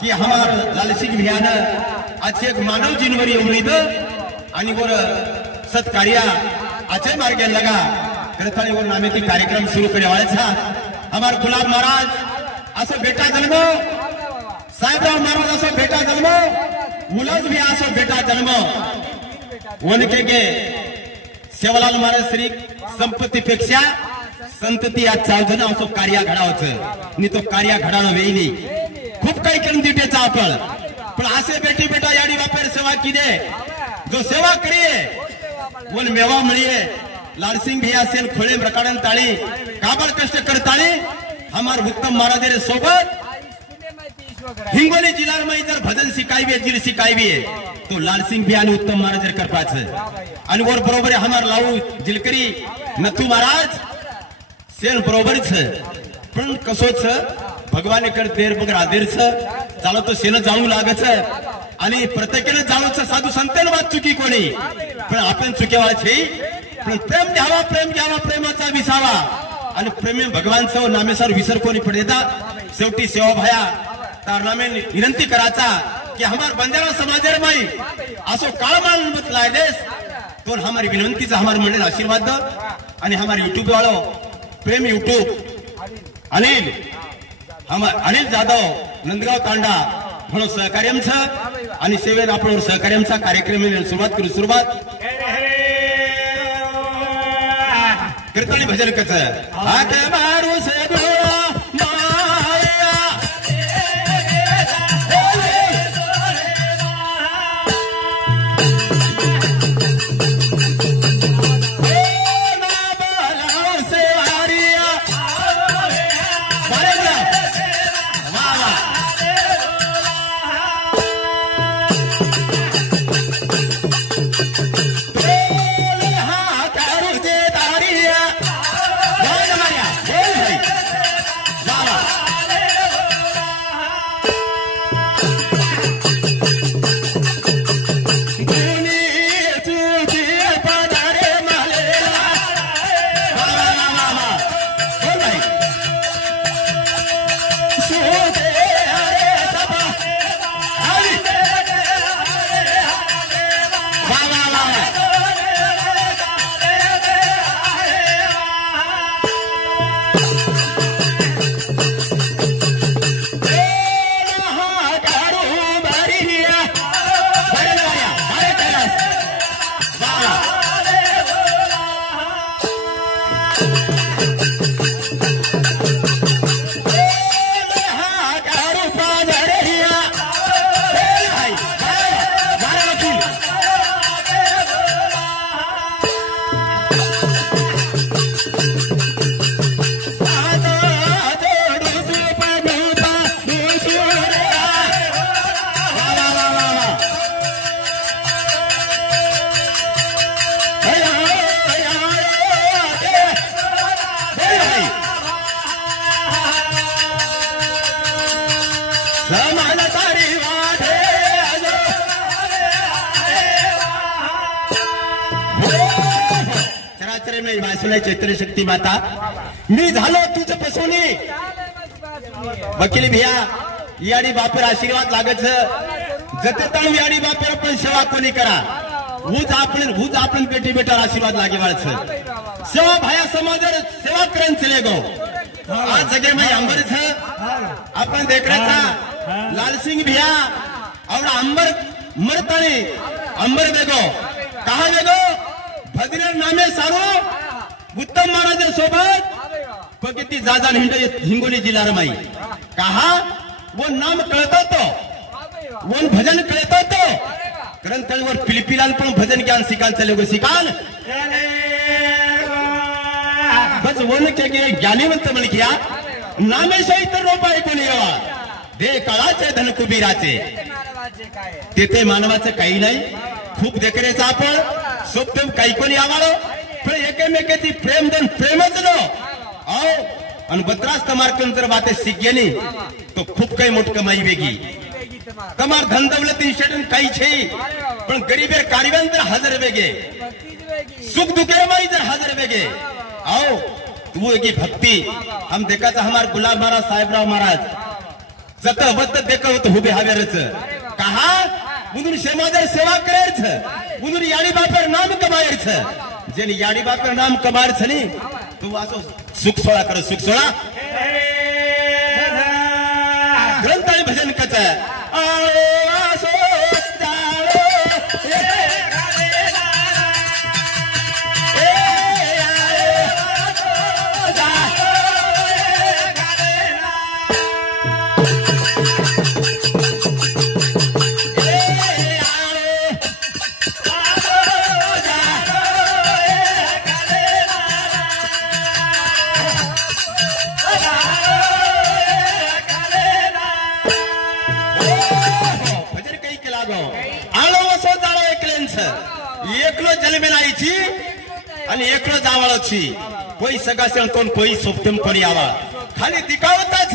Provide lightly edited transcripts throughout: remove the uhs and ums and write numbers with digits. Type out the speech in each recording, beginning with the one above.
की हमार लालसिंग भियान आज एक मानव जिनवरी उम्मीद आणि वर सत्कार्या आचे मार्गे लगा करताळी वर नामे ती कार्यक्रम सुरू करवायचा हमार गुलाब महाराज असं बेटा जन्म साहेबराव महाराज असं बेटा जन्म मुलाज भी असं बेटा जन्म वनके गे सेवालाल महाराज श्री संपत्तीपेक्षा संतती आज चावजन असो कार्य घडावचं नि तो कार्य घडावं वेईनी खूप काही करून दिटेचा आपण पण असे बेटी बेटा याडी बापेर सेवा किदे जो सेवा करिये वन मेवा मिळिये लालसिंग भैया सेन खोळे रकाडन ताळी काबड कष्ट करताळी हमार उत्तम महाराज सोबत हिंगोली जिल्हा में इधर भजन सिखाई जिल सिखाई तो लालसिंग भैया ने उत्तम महाराज करपाच आणि वर बरोबर हमार लावू जिलकरी नथू महाराज सेन बरोबरच पण कसोच भगवान कर देर बगर आदेरच चालू तो सेन जाऊ लागच आणि प्रत्येकाने जाणूच साधू संतान वाद चुकी कोणी पण आपण चुकेवाचे पण प्रेम घ्यावा प्रेमाचा विसावा आणि प्रेमी भगवानचं नामेसर विसर कोणी पडेता शेवटी सेवा भया तार नामे विनंती कराचा की हमार बंजारा समाजर माई असो काळमान मत लायदेस तो हमारी विनंतीचा हमार मंडळ आशीर्वाद आणि हमार यूट्यूब वालो प्रेम यूट्यूब अनिल जाधव नंदगाव तांडा म्हणून सहकार्यमचं आणि सेवेन आपण सहकार्यमचा कार्यक्रम सुरुवात कीर्तनी भजन कच हात मारू से चैत्र शक्ती माता मी झालो तुझ फसवणी वकील भिया याडी बापर आशीर्वाद लागच जते तण याडी बापर पण सेवा कोणी करा हुज आपण बेटी बेटा आशीर्वाद लागे वाळच सेवा भाया समाजर सेवा करन चले गो आज जगे में अंबर छ आपण देख रहा था लालसिंग भिया और अंबर मरताने अंबर देखो कहां देखो भद्र नामे सारो उत्तम महाराज सोबत बघितली जाजा हिंगोली जिल्हा रमाई कहा वो नाम कळतो तो वो भजन कळतो तो ग्रंथावर पिलपिलाल पण भजन ज्ञान सिकाल चले गो सिकाल बस वन के ज्ञानीवंत म्हण किया नामे सहित रोपाय कोणी येवा दे काळाचे धन कुबीराचे तेथे मानवाचं काही नाही खूप देखरेचा आपण सोपतम काही कोणी आवाळो पण एकेमेकेची प्रेम दन प्रेमच नो आओ आणि बत्रास्त मार्कन जर बाते शिकगेनी तो खूप काही मोठ कमाई वेगी तमार धन दौलत शेटन काही छे पण गरीबे कार्यवन तर हजर वेगे सुख दुखे माई जर हजर वेगे आओ तू की भक्ति हम देखा था हमार गुलाब महाराज साहेबराव महाराज जत वत देखवत हुबे हावेरच कहा उनुन शेमादर सेवा करेर छ उनुन याडी बापर नाम कमायर छ जेनी याडी बापर नाम कमार छ नी तू आसो सुख सोळा कर सुख सोळा ग्रंथाळी भजन कच आसो चालो एकलो जलमेनाईची आणि एकलो जावाळची कोई सगासेण कोण कोई सोपतम कोणी आवा खाली दिखावताच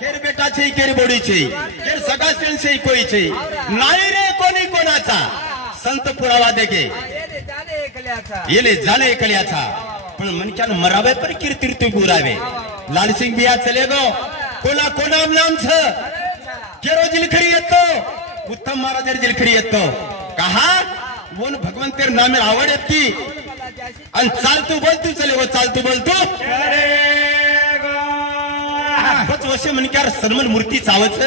केर बेटाचे केर बोडीचे केर सगासेण से कोई छे नाही रे कोणी कोणाचा संत पुरावा देगे येले जाने एकल्याचा पण मनक्यान मरावे पर कीर्ती पुरावे लालसिंग बिया चले गो कोणा कोणा नाम छ केरो जिलखरी येतो उत्तम महाराज जिलखरी येतो कहा वन भगवंतेर नामे आवड येती आणि चालतू बोलतू चले वो चालतू बोलतू बस वशे मनक्यार सन्मान मूर्ती चावच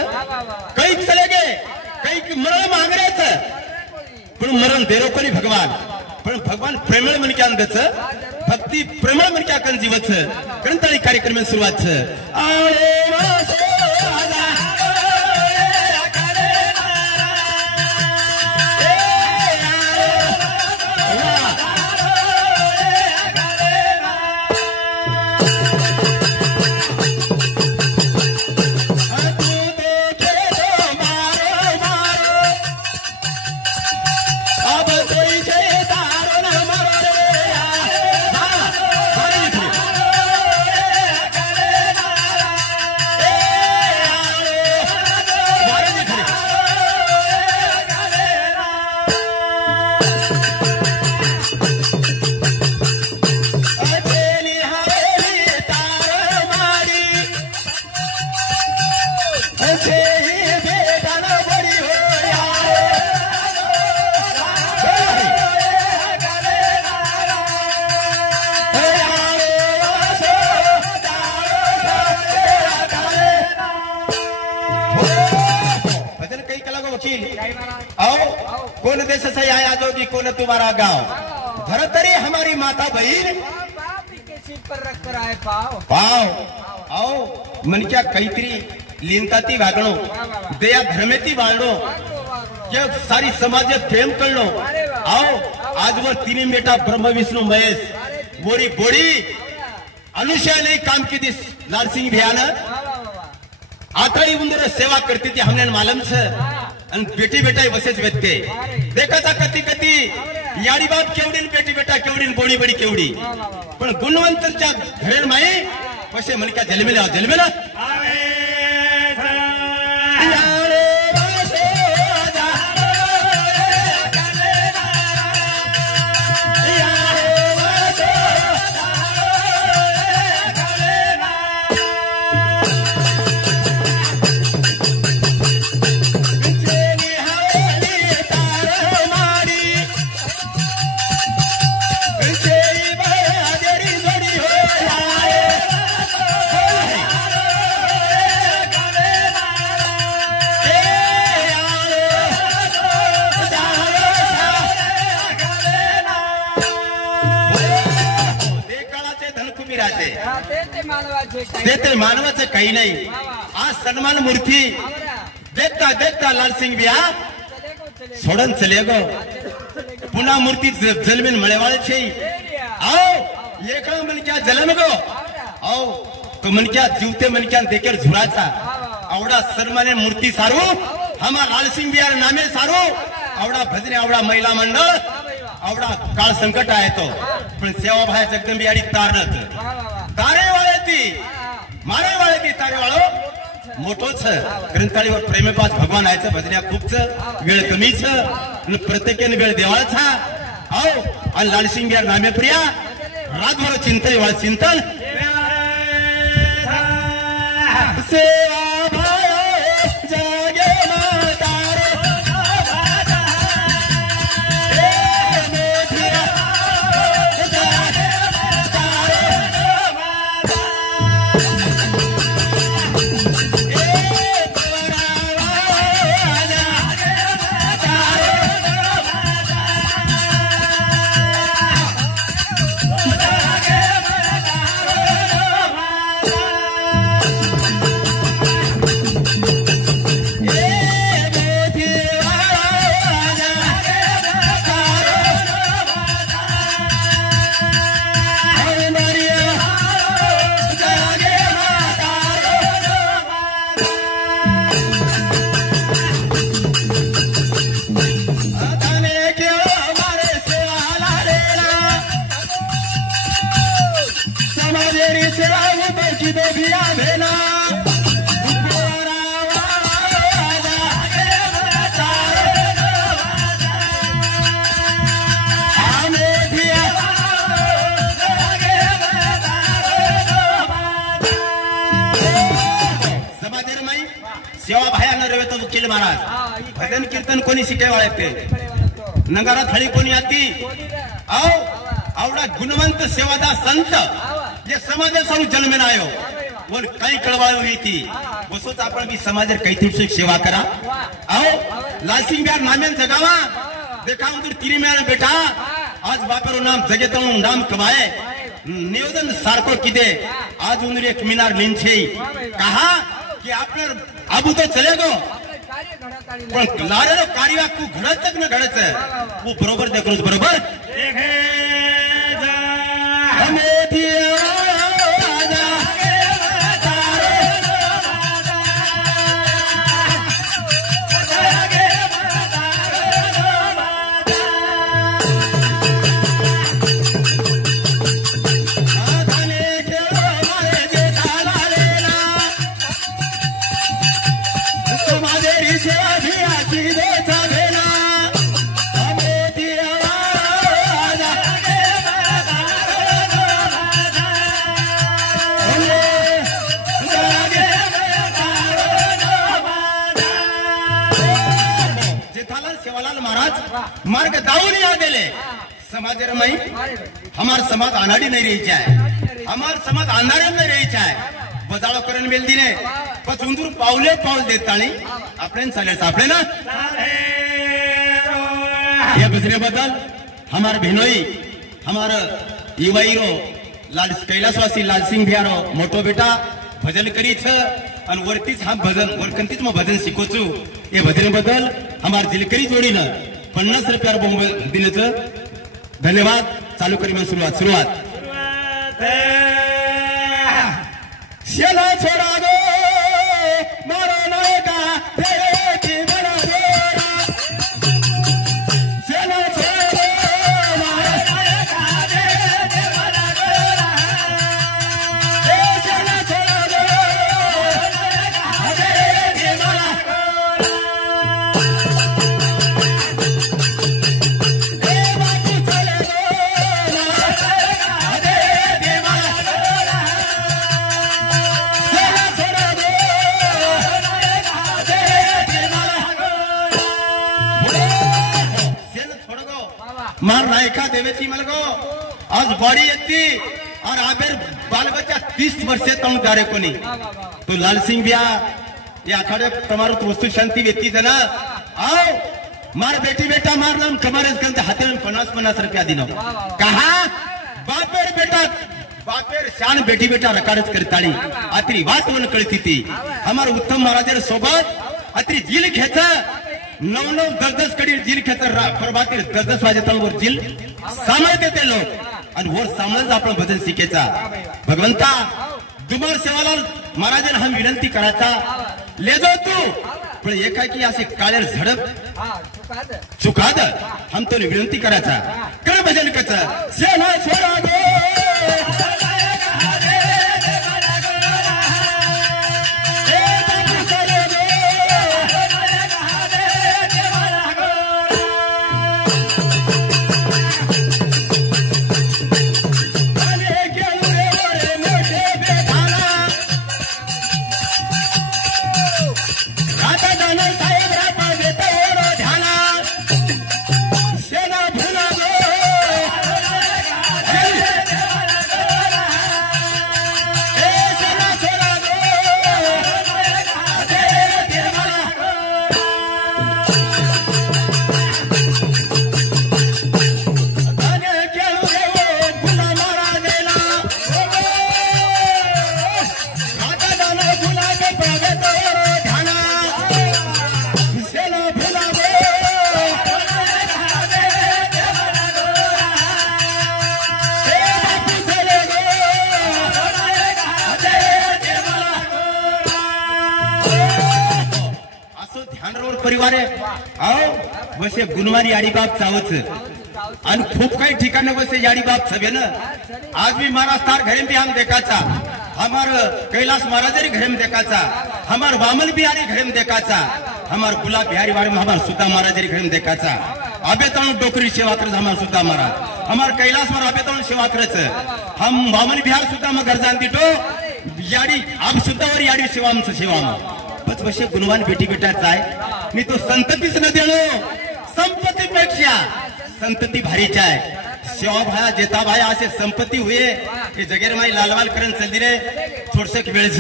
काही चले गे काही मरण मागरेच पण मरण देरो कोणी भगवान पण भगवान प्रेमळ मनक्यान दच भक्ती प्रेमळ मनक्या कन जीवच ग्रंथाळी कार्यक्रम सुरुवात कौन देश से आया जोगी कौन तुम्हारा गांव भरतरी हमारी माता बहन पर रख कर आए पाव आओ मन क्या कैत्री लीनताती वागणो दया धर्मेती वाळणो ये सारी समाज प्रेम करणो आओ आज वो तीन बेटा ब्रह्म विष्णु महेश बोरी बोड़ी अनुष्या ने काम की दिस लालसिंह भैयान आताही उंदर सेवा करती थी हमने मालूम छ आणि बेटी बेटा वसेच व्यक्ते देखा कती कती याडी बाप केवडी बेटी बेटा केवडी बोडी बडी केवडी पण गुणवंतच्या घरेन माई वसे मनक्या जन्मेला देते मानवाचं काही नाही आज सन्मान मूर्ती देखता देखता लालसिंग बिया सोडन चले गो पुन्हा मूर्ती जलमीन मळेवाळचे आओ एकळ मनक्या जलम गो आओ तो मनक्या जीवते मनक्या देखेर झुराचा आवडा सन्माने मूर्ती सारू हमा लालसिंग बिया नामे सारू आवडा भजने आवडा महिला मंडळ आवडा काळ संकट आहे तो पण सेवा भाया जगदंबी आणि तारनत तारे वाळे ती मारे वाळे ती तारे वाळो मोठोच ग्रंथाळीवर प्रेमपास भगवान आयचं भजन्या खूपच वेळ कमीच आणि प्रत्येकाने वेळ देवाळचा आओ आणि लालसिंग बिया नामे प्रिया रातभर चिंतन वाळ चिंतन सेवा भाया केव्हा भाया न रवेतो वकील महाराज भजन कीर्तन कोणी शिकायवाळे ते नगारा थळी कोणी आती आओ आवडा गुणवंत सेवादार संत जे समाजासाठी जन्मेन आयो वर काही कळवाळी हुई थी बसोच आपण भी समाजात काहीतरी सेवा करा आओ लालसिंग बिहार नामेन जगावा देखा उधर तिरी में बेटा आज बापेरो नाम जगेतो नाम कमाए नियोजन सारको किदे आज उन्हें एक मीनार नींचे कहा कि आपने अब तो चलेगो पण लारेरो कार्य को घडत न घडत वो बरोबर देखो बरोबर मार्ग दाऊन या दिले समाज रमई हमार समाज अनाड़ी नहीं रही चाहे हमार समाज अंधारे में रही चाहे बजाड़ो करण मेल दिने बस उंदूर पावले पावल देता नहीं अपने साले सापले ना ये बजरे बदल हमार बहनोई हमार युवाईरो लाल कैलासवासी लाल सिंह बिहारो मोटो बेटा भजन करी छ आणि वरतीच हा भजन वरकंतीच मग भजन शिकोचू ये भजन बदल हमार दिलकरी जोडीनं 50 रुपयावर बोंब दिल्याचं धन्यवाद चालू करी मग सुरुवात शेला छोडा दो मारो नायका देती बना देरा शेला छोडा दो मारो नायका देती बना देरा शेला छोडा दो नायका देती बना मार नायका देवेची मलगो आज बॉडी येती और आबेर बाल बच्चा 30 वर्षे तम जारे कोनी तो लाल सिंह बिया ये आखाड़े तुम्हारो वस्तु शांति व्यक्ति देना आओ मार बेटी बेटा मार नाम कमारे गंत हाथे में 50 रुपया दिनो कहा बापेर बेटा बापेर शान बेटी बेटा रकारच करताली आत्री वाट वन कळती ती हमार उत्तम महाराजर सोबत आत्री जिल घेता 9 10 कडी जिल खेतर प्रभातील 10 वाजेतावर जिल सामळ देते लोक आणि वर सामळच आपण भजन शिकेचा भगवंता दुमर सेवालाल महाराजांना हम विनंती करायचा लेजो तू पण एकाकी असे काळेर झडप चुकाद हम तो विनंती करायचा कर भजन कचा सेना छोडा दे वसे गुणवारी याडीबाप चावच आणि खूप काही ठिकाणी वसे याडीबाप छबे न आज भी महाराज तार घरे भी हम देखाचा हमार कैलाश महाराजरी घरे में देखाचा हमार वामन बिहारी घरे में देखाचा हमार गुलाब बिहारी वाले में हमार सुद्धा महाराजरी घरे में देखाचा अबे तो डोकरी सेवा कर हमार सुद्धा महाराज हमार कैलाश महाराज अबे तो सेवा करच हम वामन बिहार सुद्धा मग घर जान दिटो याडी आप सुद्धा वर याडी सेवा आमचं सेवा खूपच वशे गुणवान बेटी बेटाचा आहे मी तो संततीच न देणो संपत्तीपेक्षा संतती भारीच्या आहे सेवा भाया जेता भाया असे संपत्ती हुए हे जगेर माई लालवाल करण चलदी रे थोडसक वेळच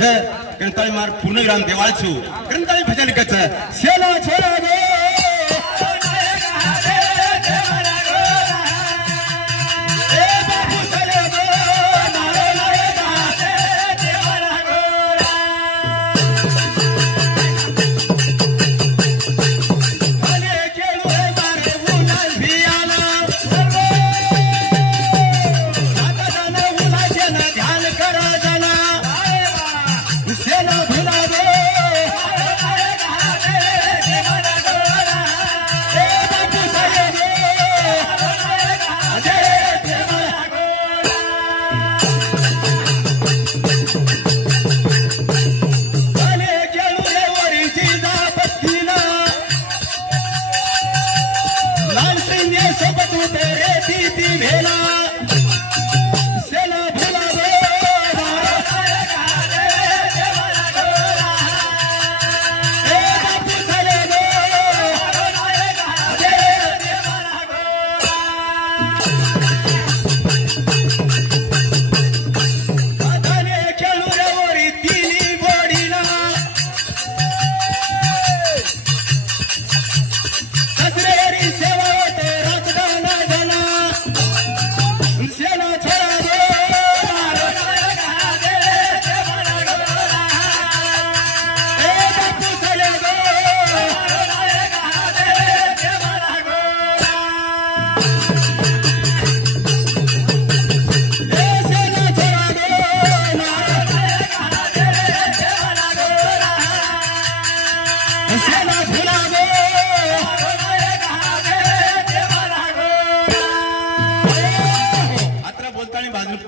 ग्रंथाळी मार पूर्ण विराम देवाळ छु ग्रंथाळी भजन कच शेला छोरा गो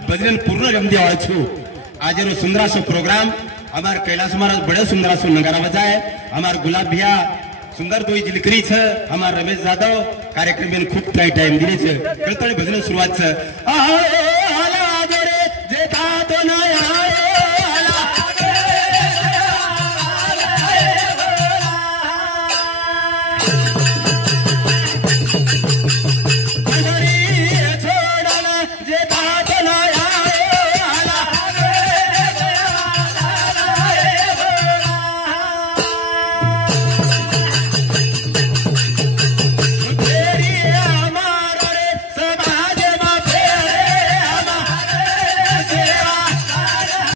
भजन पूर्ण रम दिया छु आज रो सुंदरासो प्रोग्राम हमार कैलाश महाराज बड़े सुंदरासो नगारा बजाए हमार गुलाब भैया सुंदर दोई जिलकरी छ हमार रमेश जाधव कार्यक्रम में खूब टाइम दिले छ कळतळे भजन सुरुवात छ आला गोरे जे ता तो ना आए